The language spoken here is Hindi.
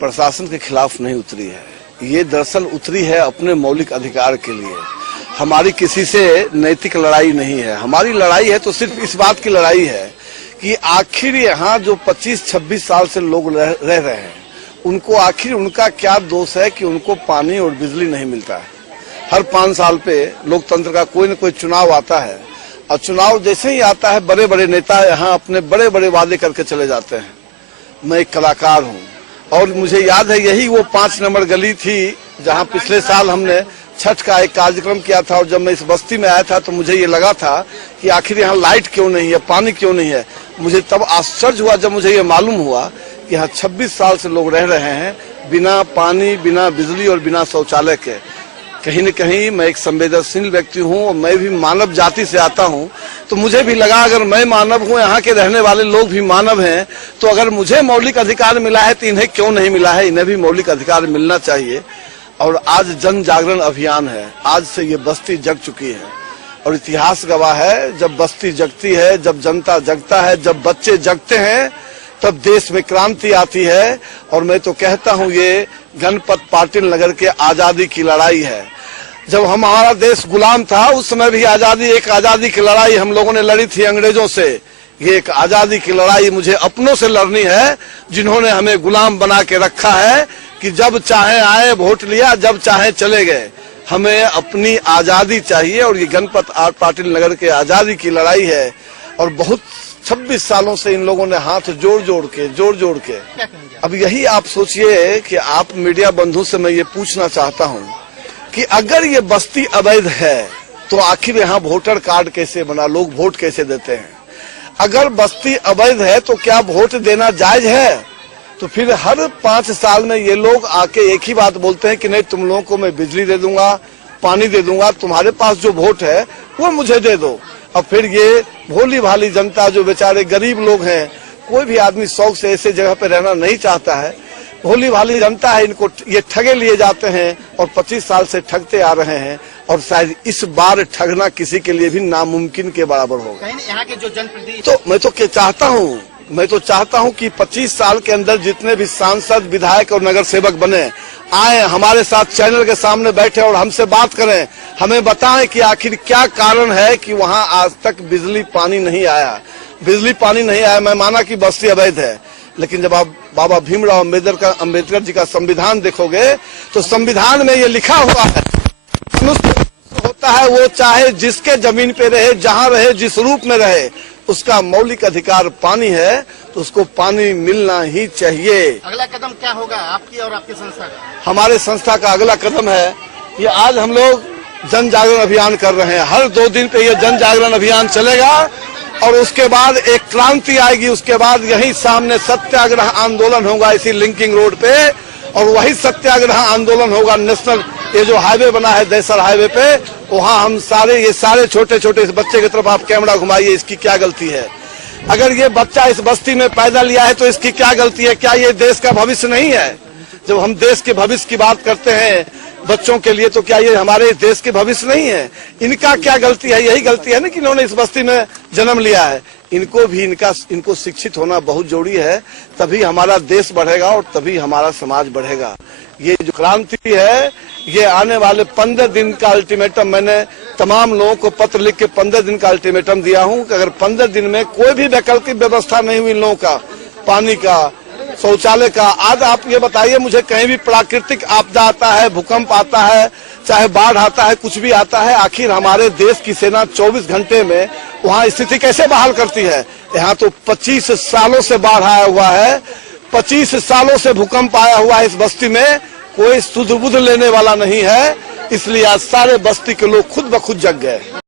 प्रशासन के खिलाफ नहीं उतरी है, ये दरअसल उतरी है अपने मौलिक अधिकार के लिए। हमारी किसी से नैतिक लड़ाई नहीं है, हमारी लड़ाई है तो सिर्फ इस बात की लड़ाई है कि आखिर यहाँ जो 25-26 साल से लोग रह रहे हैं, उनको आखिर उनका क्या दोष है कि उनको पानी और बिजली नहीं मिलता है। हर 5 साल पे लोकतंत्र का कोई न कोई चुनाव आता है और चुनाव जैसे ही आता है बड़े बड़े नेता यहाँ अपने बड़े बड़े वादे करके चले जाते हैं। मैं एक कलाकार हूँ और मुझे याद है यही वो 5 नंबर गली थी जहाँ पिछले साल हमने छठ का एक कार्यक्रम किया था। और जब मैं इस बस्ती में आया था तो मुझे ये लगा था कि आखिर यहाँ लाइट क्यों नहीं है, पानी क्यों नहीं है। मुझे तब आश्चर्य हुआ जब मुझे ये मालूम हुआ कि यहाँ 26 साल से लोग रह रहे हैं बिना पानी, बिना बिजली और बिना शौचालय के। कहीं न कहीं मैं एक संवेदनशील व्यक्ति हूँ और मैं भी मानव जाति से आता हूँ, तो मुझे भी लगा अगर मैं मानव हूँ, यहाँ के रहने वाले लोग भी मानव हैं, तो अगर मुझे मौलिक अधिकार मिला है तो इन्हें क्यों नहीं मिला है। इन्हें भी मौलिक अधिकार मिलना चाहिए। और आज जन जागरण अभियान है, आज से ये बस्ती जग चुकी है और इतिहास गवाह है, जब बस्ती जगती है, जब जनता जगता है, जब बच्चे जगते हैं, तब देश में क्रांति आती है। और मैं तो कहता हूँ ये गणपत पाटिल नगर के आजादी की लड़ाई है। जब हमारा देश गुलाम था उस समय भी एक आजादी की लड़ाई हम लोगों ने लड़ी थी अंग्रेजों से। ये एक आजादी की लड़ाई मुझे अपनों से लड़नी है जिन्होंने हमें गुलाम बना के रखा है कि जब चाहे आए वोट लिया, जब चाहे चले गए। हमें अपनी आजादी चाहिए और ये गणपत पाटिल नगर के आजादी की लड़ाई है। और बहुत 26 सालों से इन लोगों ने हाथ जोड़ जोड़ के अब यही आप सोचिए कि आप मीडिया बंधु से मैं ये पूछना चाहता हूँ कि अगर ये बस्ती अवैध है तो आखिर यहाँ वोटर कार्ड कैसे बना, लोग वोट कैसे देते हैं। अगर बस्ती अवैध है तो क्या वोट देना जायज है। तो फिर हर 5 साल में ये लोग आके एक ही बात बोलते हैं कि नहीं तुम लोगों को मैं बिजली दे दूंगा, पानी दे दूंगा, तुम्हारे पास जो वोट है वो मुझे दे दो। और फिर ये भोली भाली जनता जो बेचारे गरीब लोग हैं, कोई भी आदमी शौक से ऐसे जगह पे रहना नहीं चाहता है, भोली भाली जनता है, इनको ये ठगे लिए जाते हैं और 25 साल से ठगते आ रहे हैं। और शायद इस बार ठगना किसी के लिए भी नामुमकिन के बराबर होगा। यहाँ के जो जनप्रतिनिधि तो मैं तो चाहता हूँ कि 25 साल के अंदर जितने भी सांसद, विधायक और नगर सेवक बने आए, हमारे साथ चैनल के सामने बैठे और हमसे बात करें, हमें बताएं कि आखिर क्या कारण है कि वहाँ आज तक बिजली पानी नहीं आया। मैं माना कि बस्ती अवैध है, लेकिन जब आप बाबा भीमराव अम्बेडकर जी का संविधान देखोगे तो संविधान में ये लिखा हुआ है मनुष्य होता है वो चाहे जिसके जमीन पे रहे, जहाँ रहे, जिस रूप में रहे, उसका मौलिक अधिकार पानी है, तो उसको पानी मिलना ही चाहिए। अगला कदम क्या होगा आपकी और आपकी संस्था का? हमारे संस्था का अगला कदम है ये आज हम लोग जन जागरण अभियान कर रहे हैं। हर 2 दिन पे ये जन जागरण अभियान चलेगा और उसके बाद एक क्रांति आएगी। उसके बाद यही सामने सत्याग्रह आंदोलन होगा इसी लिंकिंग रोड पे, और वही सत्याग्रह आंदोलन होगा नेशनल, ये जो हाईवे बना है देसर हाईवे पे, वहाँ हम ये सारे छोटे छोटे इस बच्चे की तरफ आप कैमरा घुमाइए, इसकी क्या गलती है। अगर ये बच्चा इस बस्ती में पैदा लिया है तो इसकी क्या गलती है। क्या ये देश का भविष्य नहीं है। जब हम देश के भविष्य की बात करते हैं बच्चों के लिए, तो क्या ये हमारे देश के भविष्य नहीं है। इनका क्या गलती है। यही गलती है ना कि इन्होंने इस बस्ती में जन्म लिया है। इनको शिक्षित होना बहुत जरूरी है, तभी हमारा देश बढ़ेगा और तभी हमारा समाज बढ़ेगा। ये जो क्रांति है ये आने वाले 15 दिन का अल्टीमेटम, मैंने तमाम लोगों को पत्र लिख के 15 दिन का अल्टीमेटम दिया हूँ कि अगर 15 दिन में कोई भी वैकल्पिक व्यवस्था नहीं हुई इन लोगों का, पानी का, शौचालय का। आज आप ये बताइए मुझे, कहीं भी प्राकृतिक आपदा आता है, भूकंप आता है, चाहे बाढ़ आता है, कुछ भी आता है, आखिर हमारे देश की सेना 24 घंटे में वहाँ स्थिति कैसे बहाल करती है। यहाँ तो 25 सालों से बाढ़ आया हुआ है, 25 सालों से भूकंप आया हुआ है। इस बस्ती में कोई सुध बुध लेने वाला नहीं है, इसलिए आज सारे बस्ती के लोग खुद ब खुद जग गए।